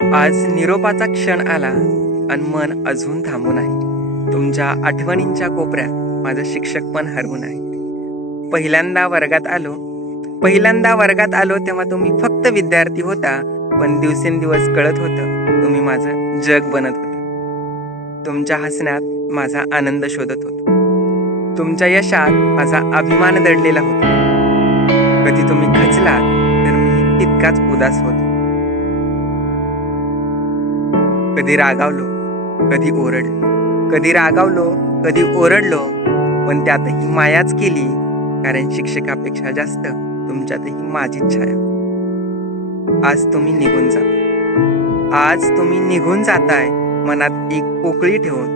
आज निरोपाचा क्षण आला आणि मन अजून थांबून आहे. तुमच्या आठवणींच्या कोपऱ्यात माझं शिक्षक पण हरवून आहे. पहिल्यांदा वर्गात आलो तेव्हा तुम्ही फक्त विद्यार्थी होता, पण दिवसेंदिवस कळत होतं तुम्ही माझं जग बनत होता. तुमच्या हसण्यात माझा आनंद शोधत होतो. तुमच्या यशात माझा अभिमान दडलेला होता. कधी तुम्ही खचलात तर मी तितकाच उदास होतो. कधी रागावलो, कधी ओरडलो, पण त्यातही मायाच केली, कारण शिक्षकापेक्षा जास्त तुमच्यातही माझीच छाया. आज तुम्ही निघून जाताय, मनात एक पोकळी ठेवून,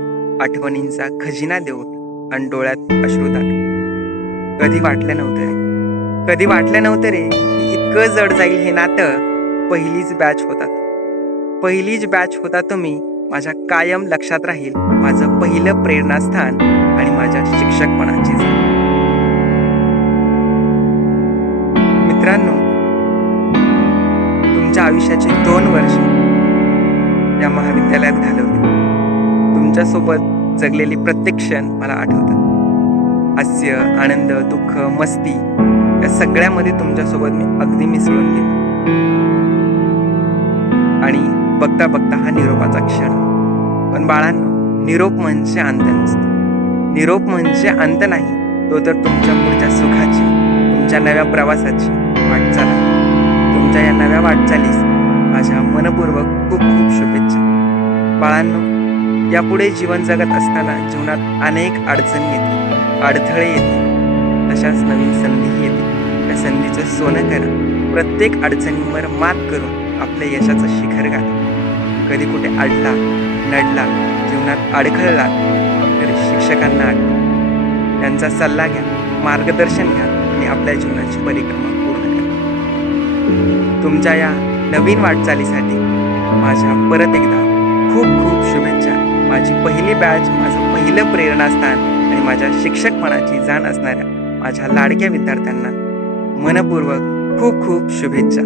आठवणींचा खजिना देऊन आणि डोळ्यात अश्रू टाकून. कधी वाटलं नव्हतं रे की इतकं जड जाईल हे नातं. पहिलीच बॅच होता तुम्ही. माझ्या कायम लक्षात राहील माझं पहिलं प्रेरणास्थान आणि माझ्या शिक्षकपणाची जाण. मित्रांनो, तुमच्या आयुष्याची 2 वर्ष या महाविद्यालयात घालवली. तुमच्यासोबत जगलेली प्रत्येक क्षण मला आठवतात. हास्य, आनंद, दुःख, मस्ती या सगळ्यामध्ये तुमच्यासोबत मी अगदी मिसळून गेलो. आणि बघता बघता हा निरोपाचा क्षण. पण बाळांनो, निरोप म्हणजे अंत नसतो. निरोप म्हणजे अंत नाही, तो तर तुमच्या पुढच्या सुखाची, तुमच्या नव्या प्रवासाची वाटचाल आहे. तुमच्या या नव्या वाटचालीस माझ्या मनपूर्वक खूप खूप शुभेच्छा. बाळांनो, यापुढे जीवन जगत असताना जीवनात अनेक अडचणी येतील, अडथळे येतील, तशाच नवीन संधीही येतील. त्या संधीचं सोनं करा. प्रत्येक अडचणींवर मात करून आपल्या यशाचं शिखर गाठा. कधी कुठे अडला, नडला, जीवनात अडखळला तर शिक्षकांना आठवा. त्यांचा सल्ला घ्या, मार्गदर्शन घ्या आणि आपल्या जीवनाची परिक्रमा पूर्ण करा. तुमच्या या नवीन वाटचालीसाठी माझ्या परत एकदा खूप खूप शुभेच्छा. माझी पहिली बॅच, माझं पहिलं प्रेरणास्थान आणि माझ्या शिक्षकपणाची जाण असणाऱ्या माझ्या लाडक्या विद्यार्थ्यांना मनपूर्वक खूप खूप शुभेच्छा.